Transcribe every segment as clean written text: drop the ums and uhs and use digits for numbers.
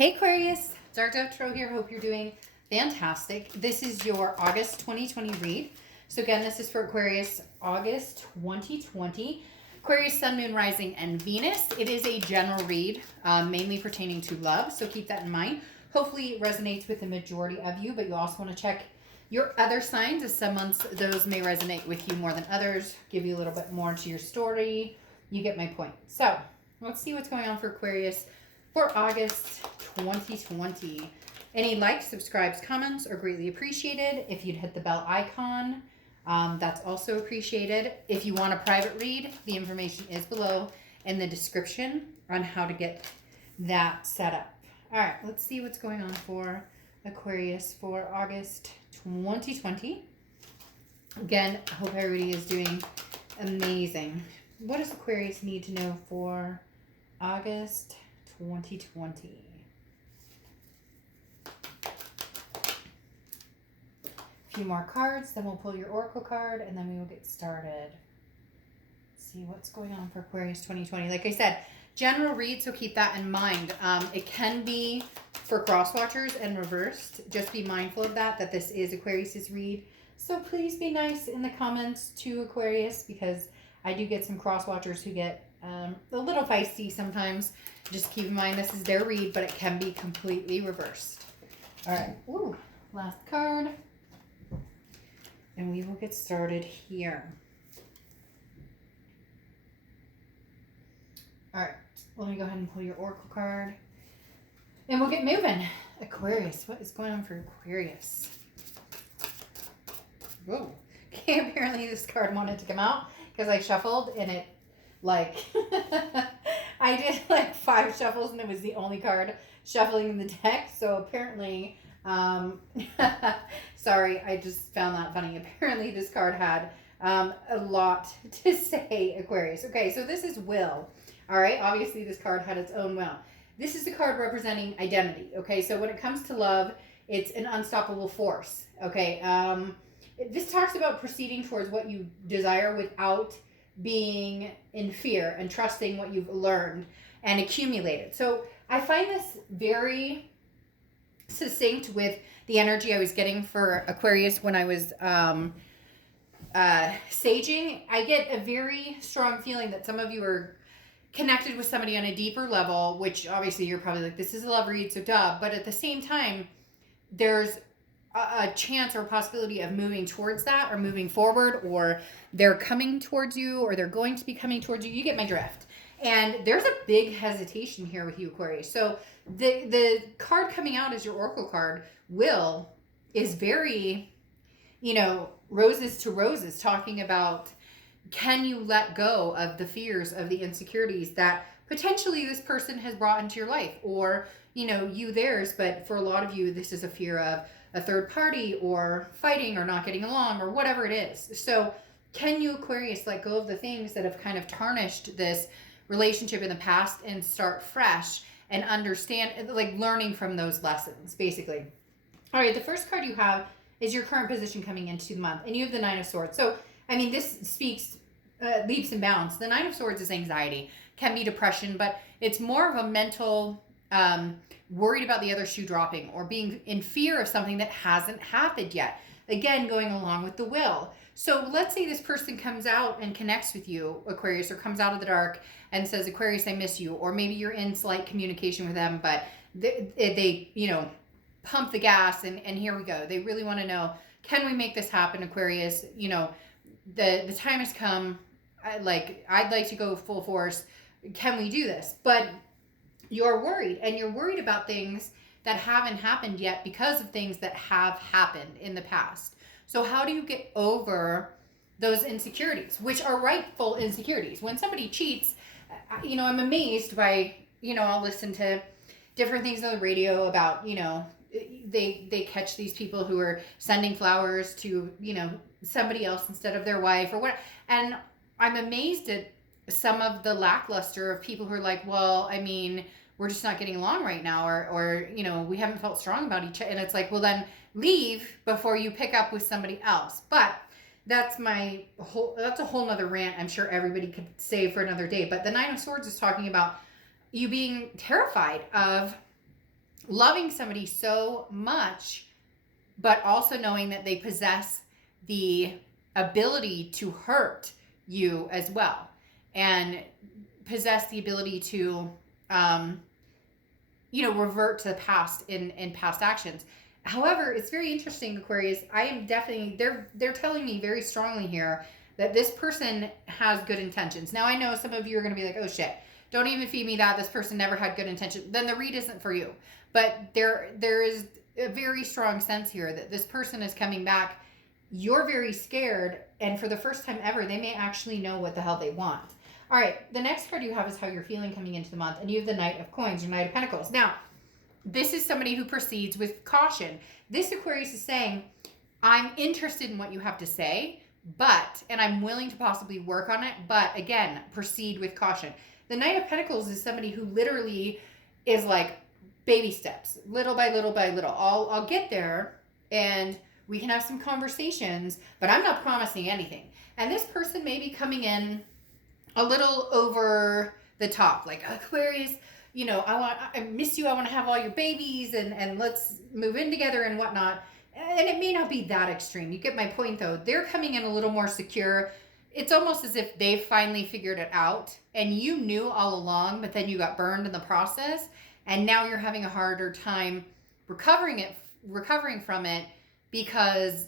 Hey Aquarius, Dark Dove Tarot here. Hope you're doing fantastic. This is your August 2020 read. So again, this is for Aquarius, August 2020. Aquarius, Sun, Moon, Rising, and Venus. It is a general read, mainly pertaining to love. So keep that in mind. Hopefully it resonates with the majority of you, but you also want to check your other signs, as some months those may resonate with you more than others, give you a little bit more to your story. You get my point. So let's see what's going on for Aquarius for August 2020. Any likes, subscribes, comments are greatly appreciated. If you'd hit the bell icon, that's also appreciated. If you want a private read, the information is below in the description on how to get that set up. All right, let's see what's going on for Aquarius for August 2020. Again, I hope everybody is doing amazing. What does Aquarius need to know for August 2020? A few more cards, then we'll pull your Oracle card, and then we will get started. Let's see what's going on for Aquarius 2020. Like I said, general read, so keep that in mind. It can be for cross watchers and reversed. Just be mindful of that this is Aquarius's read. So please be nice in the comments to Aquarius, because I do get some cross watchers who get a little feisty sometimes. Just keep in mind this is their read, but it can be completely reversed. All right. Ooh, last card. And we will get started here. All right. Let me go ahead and pull your Oracle card. And we'll get moving. Aquarius. What is going on for Aquarius? Whoa. Okay, apparently this card wanted to come out because I shuffled and it like I did like 5 shuffles and it was the only card shuffling in the deck. So apparently sorry, I just found that funny. Apparently this card had a lot to say, Aquarius. Okay, so this is will. All right, obviously this card had its own will. This is the card representing identity. Okay, so when it comes to love, it's an unstoppable force. Okay, this talks about proceeding towards what you desire without being in fear and trusting what you've learned and accumulated. So I find this very succinct with the energy I was getting for Aquarius when I was saging. I get a very strong feeling that some of you are connected with somebody on a deeper level, which obviously you're probably like, this is a love read, so duh. But at the same time, there's a chance or a possibility of moving towards that or moving forward, or they're coming towards you, or they're going to be coming towards you. You get my drift. And there's a big hesitation here with you, Aquarius. So the card coming out as your Oracle card, will, is very, roses to roses, talking about, can you let go of the fears, of the insecurities that potentially this person has brought into your life, or, you theirs. But for a lot of you, this is a fear of a third party or fighting or not getting along or whatever it is. So can you, Aquarius, let go of the things that have kind of tarnished this relationship in the past and start fresh and understand, like learning from those lessons, basically. All right, the first card you have is your current position coming into the month, and you have the Nine of Swords. So, I mean, this speaks leaps and bounds. The Nine of Swords is anxiety, can be depression, but it's more of a mental worried about the other shoe dropping, or being in fear of something that hasn't happened yet. Again, going along with the will. So let's say this person comes out and connects with you, Aquarius, or comes out of the dark and says, Aquarius, I miss you. Or maybe you're in slight communication with them, but they pump the gas, and here we go. They really want to know, can we make this happen, Aquarius? The time has come. I'd like to go full force. Can we do this? But you're worried, and you're worried about things that haven't happened yet because of things that have happened in the past. So how do you get over those insecurities, which are rightful insecurities? When somebody cheats, I'm amazed by, I'll listen to different things on the radio about, they catch these people who are sending flowers to, somebody else instead of their wife or what. And I'm amazed at some of the lackluster of people who are like, well, I mean, we're just not getting along right now, or we haven't felt strong about each other. And it's like, well, then leave before you pick up with somebody else. But that's a whole nother rant. I'm sure everybody could save for another day. But the Nine of Swords is talking about you being terrified of loving somebody so much, but also knowing that they possess the ability to hurt you as well, and possess the ability to, revert to the past in past actions. However, it's very interesting, Aquarius. I am definitely, they're telling me very strongly here that this person has good intentions. Now, I know some of you are going to be like, oh shit, don't even feed me that. This person never had good intentions. Then the read isn't for you. But there is a very strong sense here that this person is coming back. You're very scared. And for the first time ever, they may actually know what the hell they want. All right. The next card you have is how you're feeling coming into the month. And you have the Knight of Coins, your Knight of Pentacles. Now, this is somebody who proceeds with caution. This Aquarius is saying, I'm interested in what you have to say, and I'm willing to possibly work on it. But again, proceed with caution. The Knight of Pentacles is somebody who literally is like baby steps, little by little by little. I'll get there and we can have some conversations, but I'm not promising anything. And this person may be coming in a little over the top, like, Aquarius, I miss you. I want to have all your babies and let's move in together and whatnot. And it may not be that extreme. You get my point though. They're coming in a little more secure. It's almost as if they've finally figured it out and you knew all along, but then you got burned in the process. And now you're having a harder time recovering from it because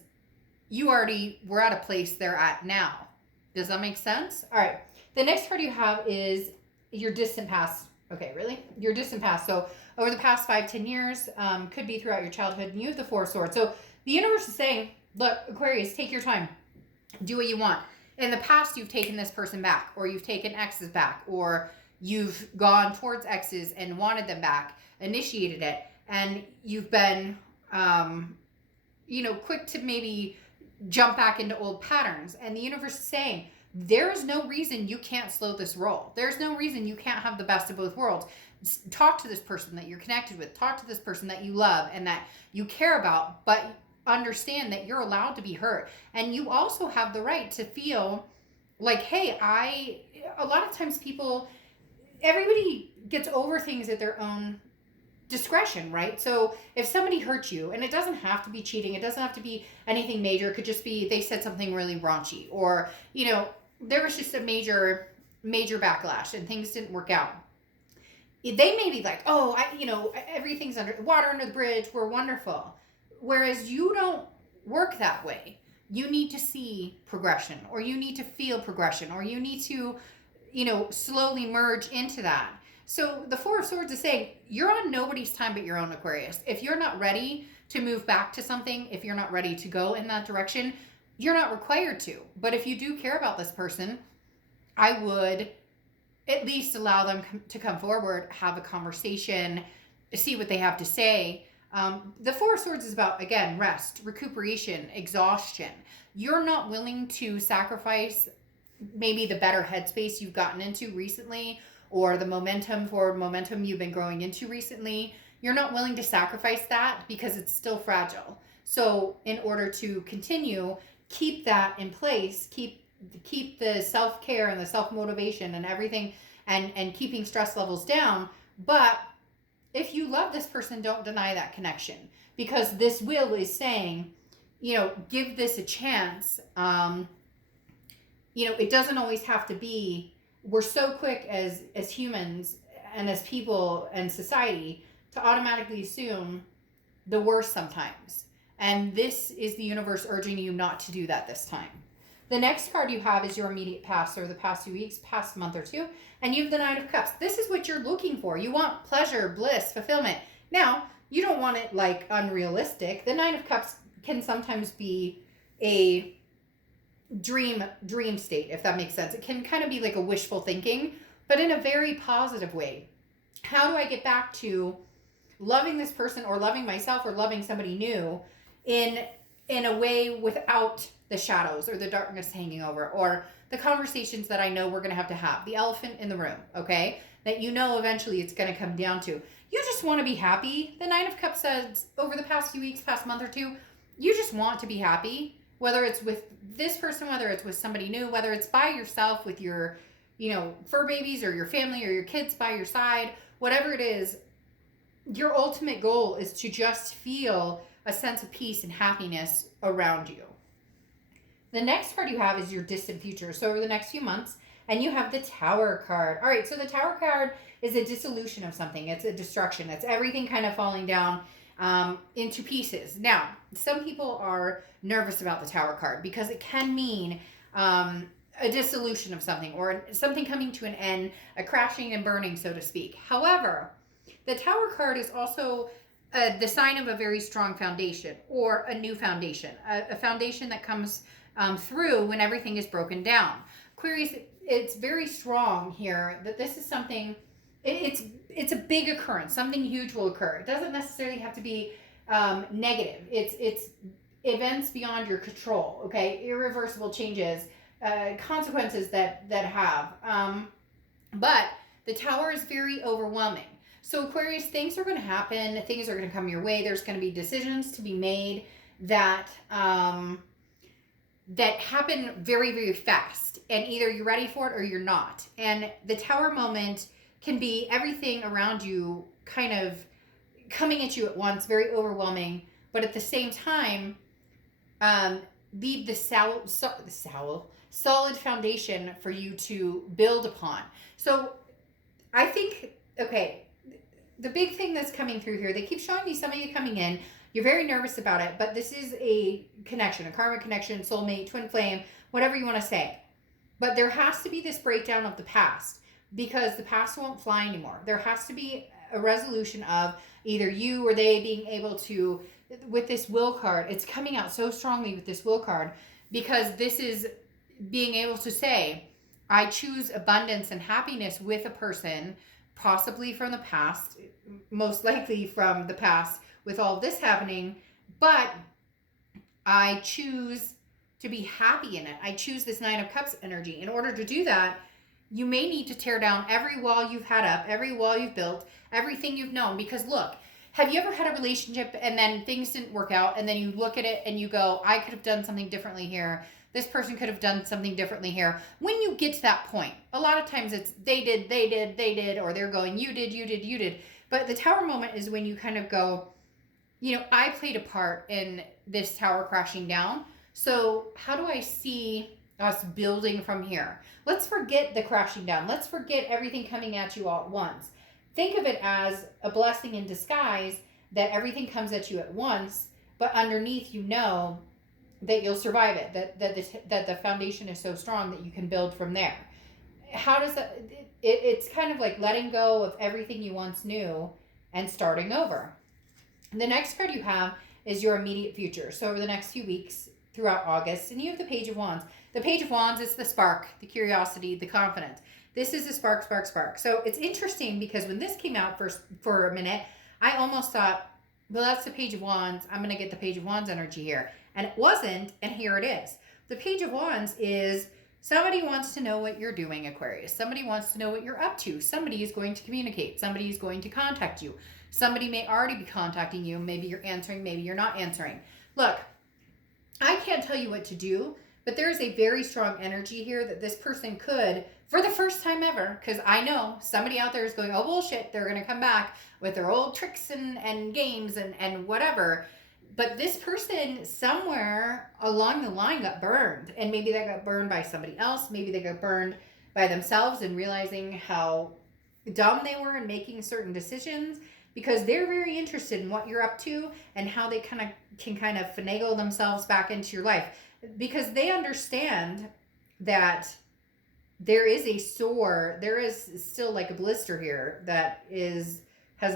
you already were at a place they're at now. Does that make sense? All right. The next card you have is your distant past. Okay, really? Your distant past. So over the past 5-10 years, could be throughout your childhood, and you have the Four of Swords. So the universe is saying, look, Aquarius, take your time. Do what you want. In the past, you've taken this person back, or you've taken exes back, or you've gone towards exes and wanted them back, initiated it, and you've been, quick to maybe jump back into old patterns. And the universe is saying, there is no reason you can't slow this roll. There's no reason you can't have the best of both worlds. Talk to this person that you're connected with. Talk to this person that you love and that you care about, but understand that you're allowed to be hurt. And you also have the right to feel like, hey, a lot of times everybody gets over things at their own discretion, right? So if somebody hurts you, and it doesn't have to be cheating, it doesn't have to be anything major, it could just be they said something really raunchy, or, there was just a major backlash and things didn't work out. They may be like, oh, everything's water under the bridge, we're wonderful. Whereas you don't work that way. You need to see progression, or you need to feel progression, or you need to, slowly merge into that. So the Four of Swords is saying, you're on nobody's time but your own, Aquarius. If you're not ready to move back to something, if you're not ready to go in that direction, you're not required to. But if you do care about this person, I would at least allow them to come forward, have a conversation, see what they have to say. The Four of Swords is about, again, rest, recuperation, exhaustion. You're not willing to sacrifice maybe the better headspace you've gotten into recently, or the forward momentum you've been growing into recently. You're not willing to sacrifice that because it's still fragile. So in order to continue, keep that in place, keep the self-care and the self-motivation and everything, and keeping stress levels down. But if you love this person, don't deny that connection, because this will is saying, give this a chance. It doesn't always have to be, we're so quick as humans and as people and society to automatically assume the worst sometimes. And this is the universe urging you not to do that this time. The next card you have is your immediate past, or the past 2 weeks, past month or two. And you have the Nine of Cups. This is what you're looking for. You want pleasure, bliss, fulfillment. Now, you don't want it like unrealistic. The Nine of Cups can sometimes be a dream state, if that makes sense. It can kind of be like a wishful thinking, but in a very positive way. How do I get back to loving this person, or loving myself, or loving somebody new in a way without the shadows or the darkness hanging over, or the conversations that I know we're going to have, the elephant in the room, okay? That eventually it's going to come down to. You just want to be happy. The Nine of Cups says over the past few weeks, past month or two, you just want to be happy, whether it's with this person, whether it's with somebody new, whether it's by yourself with your, fur babies, or your family or your kids by your side, whatever it is. your ultimate goal is to just feel a sense of peace and happiness around you. The next card you have is your distant future. So over the next few months, and you have the Tower card. All right, so the Tower card is a dissolution of something. It's a destruction. It's everything kind of falling down into pieces. Now, some people are nervous about the Tower card because it can mean a dissolution of something or something coming to an end, a crashing and burning, so to speak. However, the Tower card is also the sign of a very strong foundation or a new foundation, a foundation that comes through when everything is broken down. Aquarius, it's very strong here that this is something, it's a big occurrence. Something huge will occur. It doesn't necessarily have to be negative. It's events beyond your control, okay? Irreversible changes, consequences that have. But the Tower is very overwhelming. So Aquarius, things are going to happen. Things are going to come your way. There's going to be decisions to be made that that happen very, very fast. And either you're ready for it or you're not. And the Tower moment can be everything around you kind of coming at you at once, very overwhelming. But at the same time, leave the solid foundation for you to build upon. So I think, okay, the big thing that's coming through here, they keep showing me somebody coming in. You're very nervous about it, but this is a connection, a karmic connection, soulmate, twin flame, whatever you want to say. But there has to be this breakdown of the past because the past won't fly anymore. There has to be a resolution of either you or they being able to, with this will card, it's coming out so strongly with this will card because this is being able to say, I choose abundance and happiness with a person, possibly from the past, most likely from the past with all this happening, but I choose to be happy in it. I choose this Nine of Cups energy. In order to do that, you may need to tear down every wall you've had up, every wall you've built, everything you've known. Because look, have you ever had a relationship and then things didn't work out and then you look at it and you go, I could have done something differently here. This person could have done something differently here. When you get to that point, a lot of times it's they did, or they're going, you did. But the Tower moment is when you kind of go, you know, I played a part in this tower crashing down. So how do I see us building from here? Let's forget the crashing down. Let's forget everything coming at you all at once. Think of it as a blessing in disguise that everything comes at you at once, but underneath you know that you'll survive it, that the foundation is so strong that you can build from there. How does that, it's kind of like letting go of everything you once knew and starting over. The next card you have is your immediate future. So over the next few weeks throughout August, and you have the Page of Wands. The Page of Wands is the spark, the the confidence. This is a spark. So it's interesting because when this came out for a minute, I almost thought, well, that's the Page of Wands. I'm going to get the Page of Wands energy here. And it wasn't, and here it is. The Page of Wands is somebody wants to know what you're doing, Aquarius. Somebody wants to know what you're up to. Somebody is going to communicate. Somebody is going to contact you. Somebody may already be contacting you. Maybe you're answering, maybe you're not answering. Look, I can't tell you what to do, but there is a very strong energy here that this person could, for the first time ever, because I know somebody out there is going, oh, bullshit, they're going to come back with their old tricks and games and whatever. But this person somewhere along the line got burned. And maybe they got burned by somebody else. Maybe they got burned by themselves and realizing how dumb they were in making certain decisions. Because they're very interested in what you're up to and how they can finagle themselves back into your life. Because they understand that there is a sore, there is still like a blister here that has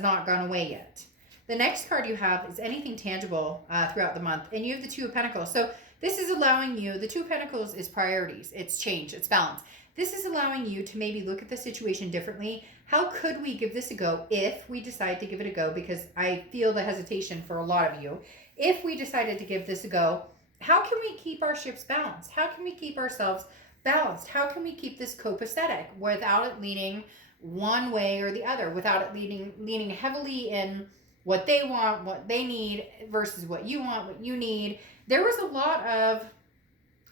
not gone away yet. The next card you have is anything tangible throughout the month. And you have the Two of Pentacles. So this is allowing you, the Two of Pentacles is priorities. It's change. It's balance. This is allowing you to maybe look at the situation differently. How could we give this a go if we decide to give it a go? Because I feel the hesitation for a lot of you. If we decided to give this a go, how can we keep our ships balanced? How can we keep ourselves balanced? How can we keep this copacetic without it leaning one way or the other, without it leaning heavily in what they want, what they need versus what you want, what you need? There was a lot of,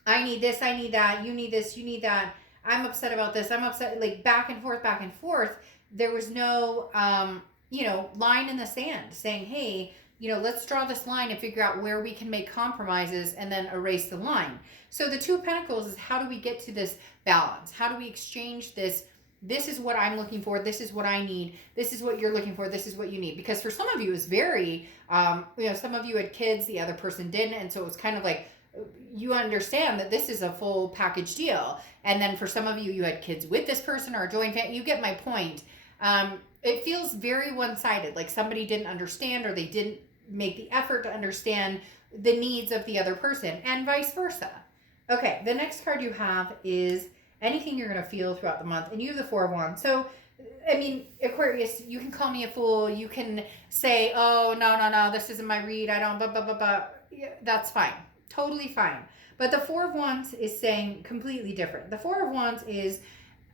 I need this, I need that, you need this, you need that. I'm upset about this. I'm upset, like back and forth. There was no line in the sand saying, hey, let's draw this line and figure out where we can make compromises and then erase the line. So the Two of Pentacles is, how do we get to this balance? How do we exchange this? This is what I'm looking for. This is what I need. This is what you're looking for. This is what you need. Because for some of you, it's very, some of you had kids, the other person didn't. And so it was kind of like, you understand that this is a full package deal. And then for some of you, you had kids with this person or a joint family. You get my point. It feels very one-sided, like somebody didn't understand, or they didn't make the effort to understand the needs of the other person, and vice versa. Okay, the next card you have is anything you're going to feel throughout the month, and you have the Four of Wands. So, I mean, Aquarius, you can call me a fool. You can say, oh, no, this isn't my read. I don't, blah. Yeah, that's fine. Totally fine. But the Four of Wands is saying completely different. The Four of Wands is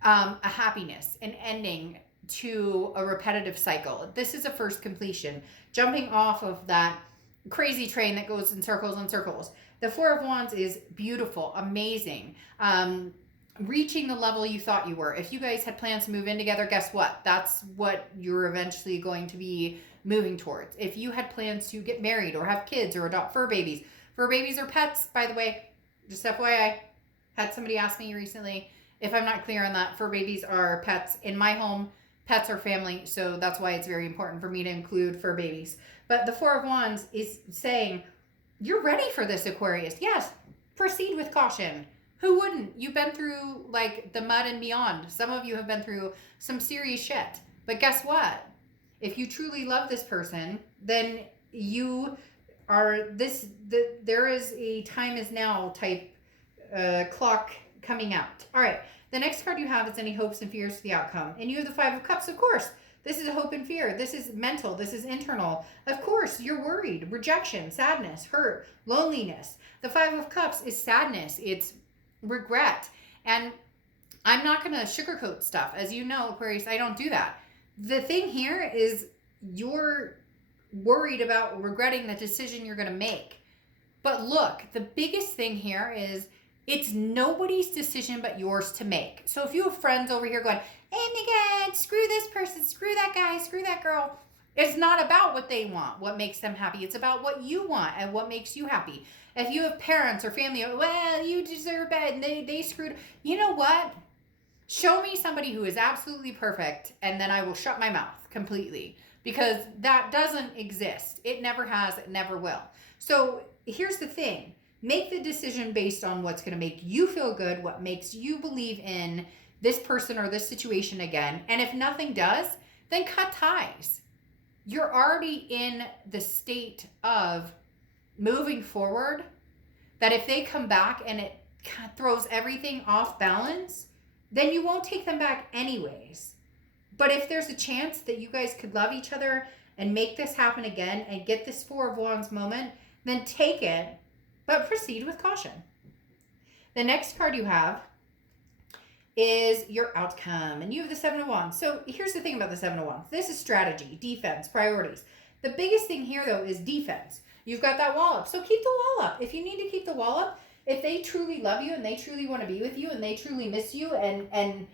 a happiness, an ending to a repetitive cycle. This is a first completion, jumping off of that crazy train that goes in circles and circles. The Four of Wands is beautiful, amazing, reaching the level you thought you were. If you guys had plans to move in together, guess what? That's what you're eventually going to be moving towards. If you had plans to get married or have kids or adopt fur babies are pets, by the way, just FYI. Had somebody ask me recently if I'm not clear on that. Fur babies are pets. In my home, pets are family, so that's why it's very important for me to include fur babies. But the Four of Wands is saying, you're ready for this, Aquarius. Yes, proceed with caution. Who wouldn't? You've been through like the mud and beyond. Some of you have been through some serious shit. But guess what? If you truly love this person, then you are there is a time is now type clock coming out. All right. The next card you have is any hopes and fears for the outcome. And you have the Five of Cups, of course. This is a hope and fear. This is mental. This is internal. Of course, you're worried. Rejection, sadness, hurt, loneliness. The Five of Cups is sadness. It's regret. And I'm not going to sugarcoat stuff. As you know, Aquarius, I don't do that. The thing here is you're worried about regretting the decision you're going to make. But look, the biggest thing here is it's nobody's decision but yours to make. So if you have friends over here going, hey, my God, screw this person, screw that guy, screw that girl. It's not about what they want, what makes them happy. It's about what you want and what makes you happy. If you have parents or family, well, you deserve it, and they screwed. You know what? Show me somebody who is absolutely perfect, and then I will shut my mouth completely. Because that doesn't exist. It never has, it never will. So here's the thing. Make the decision based on what's going to make you feel good, what makes you believe in this person or this situation again. And if nothing does, then cut ties. You're already in the state of moving forward, that if they come back and it throws everything off balance, then you won't take them back anyways. But if there's a chance that you guys could love each other and make this happen again and get this Four of Wands moment, then take it, but proceed with caution. The next card you have is your outcome, and you have the Seven of Wands. So here's the thing about the Seven of Wands. This is strategy, defense, priorities. The biggest thing here, though, is defense. You've got that wall up, so keep the wall up. If you need to keep the wall up, if they truly love you and they truly want to be with you and they truly miss you and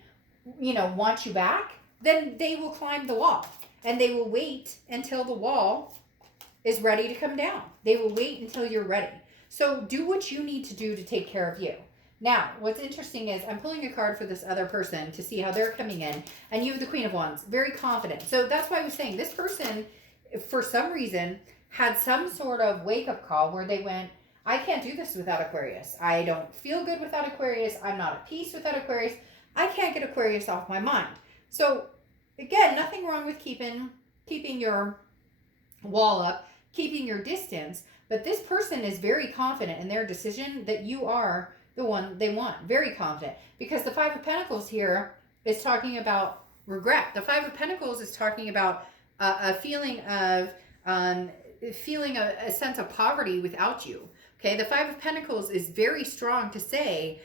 want you back, then they will climb the wall, and they will wait until the wall is ready to come down. They will wait until you're ready. So do what you need to do to take care of you. Now, what's interesting is I'm pulling a card for this other person to see how they're coming in, and you have the Queen of Wands, very confident. So that's why I was saying this person, for some reason, had some sort of wake-up call where they went, I can't do this without Aquarius. I don't feel good without Aquarius. I'm not at peace without Aquarius. I can't get Aquarius off my mind. So, again, nothing wrong with keeping your wall up, keeping your distance, but this person is very confident in their decision that you are the one they want. Very confident. Because the Five of Pentacles here is talking about regret. The Five of Pentacles is talking about a feeling of a sense of poverty without you. Okay, the Five of Pentacles is very strong to say,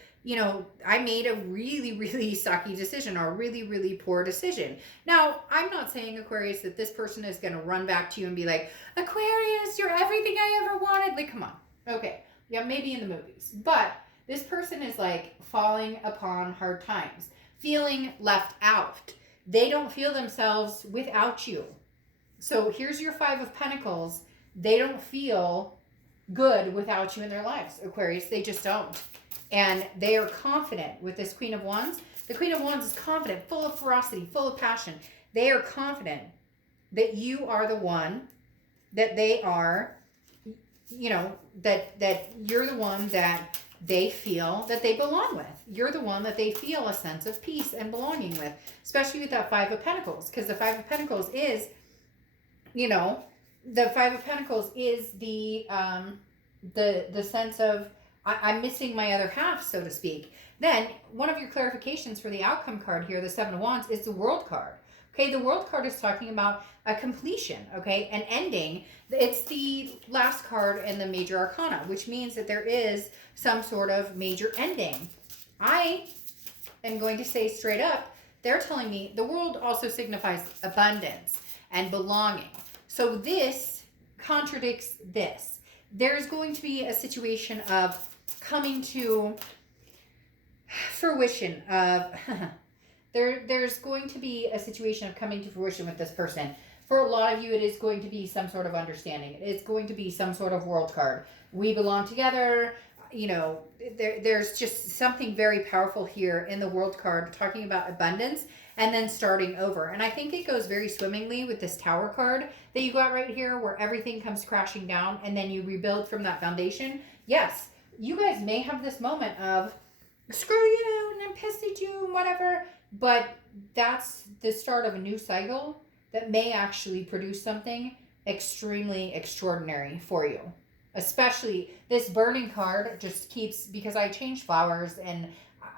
I made a really, really sucky decision or a really, really poor decision. Now, I'm not saying, Aquarius, that this person is going to run back to you and be like, Aquarius, you're everything I ever wanted. Like, come on. Okay. Yeah, maybe in the movies. But this person is like falling upon hard times, feeling left out. They don't feel themselves without you. So here's your Five of Pentacles. They don't feel good without you in their lives, Aquarius. They just don't. And they are confident with this Queen of Wands. The Queen of Wands is confident, full of ferocity, full of passion. They are confident that you are the one, that they are, you know, that you're the one that they feel that they belong with. You're the one that they feel a sense of peace and belonging with, especially with that Five of Pentacles, because the Five of Pentacles is, you know, the Five of Pentacles is the sense of I'm missing my other half, so to speak. Then one of your clarifications for the outcome card here, the Seven of Wands, is the World card. Okay, the World card is talking about a completion, okay, an ending. It's the last card in the Major Arcana, which means that there is some sort of major ending. I am going to say straight up, they're telling me the World also signifies abundance and belonging. So this contradicts this. There's going to be a situation of coming to fruition of there's going to be a situation of coming to fruition with this person. For a lot of you, it is going to be some sort of understanding. It's going to be some sort of World card. We belong together. You know, there's just something very powerful here in the World card talking about abundance and then starting over. And I think it goes very swimmingly with this Tower card that you got right here, where everything comes crashing down and then you rebuild from that foundation. Yes, you guys may have this moment of screw you and I'm pissed at you and whatever, but that's the start of a new cycle that may actually produce something extremely extraordinary for you. Especially this burning card just keeps, because I changed flowers and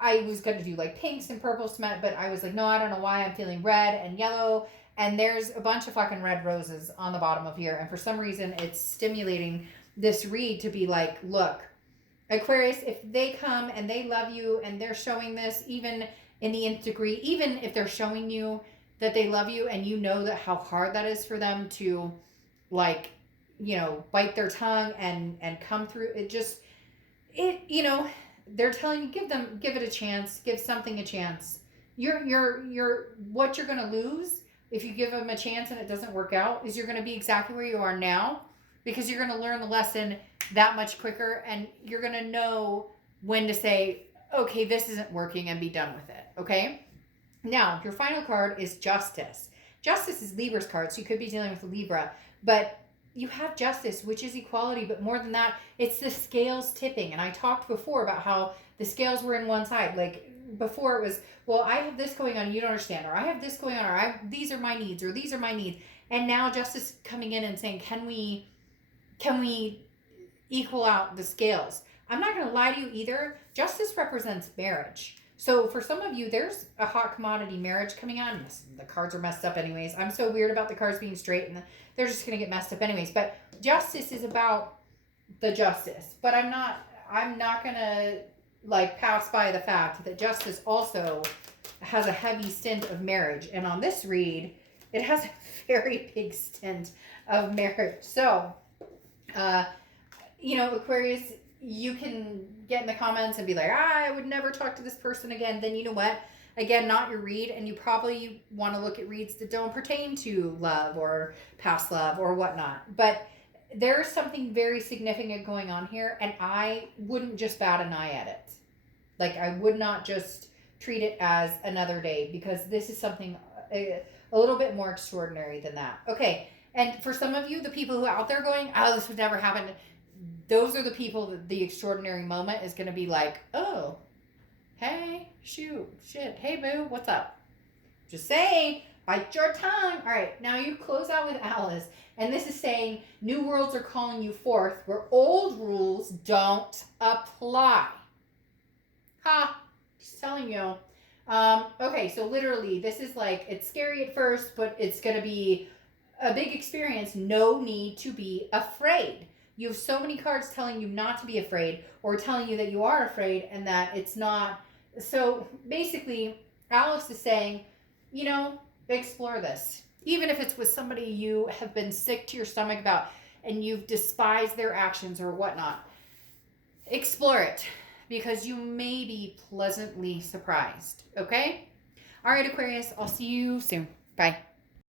I was going to do like pinks and purple cement, but I was like, no, I don't know why I'm feeling red and yellow. And there's a bunch of fucking red roses on the bottom of here. And for some reason, it's stimulating this read to be like, look, Aquarius, if they come and they love you and they're showing this even in the nth degree, even if they're showing you that they love you and you know that how hard that is for them to, like, you know, bite their tongue and come through, you know, they're telling you, give it a chance, give something a chance. What you're going to lose if you give them a chance and it doesn't work out is you're going to be exactly where you are now, because you're going to learn the lesson that much quicker and you're going to know when to say, okay, this isn't working, and be done with it. Okay. Now your final card is Justice. Justice is Libra's card. So you could be dealing with a Libra, but you have Justice, which is equality, but more than that, it's the scales tipping. And I talked before about how the scales were in one side. Like before it was, well, I have this going on, you don't understand, or I have this going on, or these are my needs, or these are my needs. And now Justice coming in and saying, can we equal out the scales? I'm not going to lie to you either. Justice represents marriage. So for some of you, there's a hot commodity marriage coming on. The cards are messed up anyways. I'm so weird about the cards being straight, and they're just going to get messed up anyways. But Justice is about the justice. But I'm not going to like pass by the fact that Justice also has a heavy stint of marriage. And on this read, it has a very big stint of marriage. So, you know, Aquarius, you can get in the comments and be like, I would never talk to this person again. Then you know what? Again, not your read. And you probably want to look at reads that don't pertain to love or past love or whatnot. But there's something very significant going on here. And I wouldn't just bat an eye at it. Like, I would not just treat it as another day, because this is something a little bit more extraordinary than that. Okay. And for some of you, the people who are out there going, oh, this would never happen, those are the people that the extraordinary moment is going to be like, oh, hey, shit, hey, boo, what's up? Just saying, bite your tongue. All right, now you close out with Alice. And this is saying new worlds are calling you forth where old rules don't apply. Ha, just telling you. Okay, so literally, this is like, it's scary at first, but it's going to be a big experience. No need to be afraid. You have so many cards telling you not to be afraid, or telling you that you are afraid and that it's not. So basically, Alice is saying, you know, explore this. Even if it's with somebody you have been sick to your stomach about and you've despised their actions or whatnot. Explore it, because you may be pleasantly surprised. Okay? All right, Aquarius, I'll see you soon. Bye.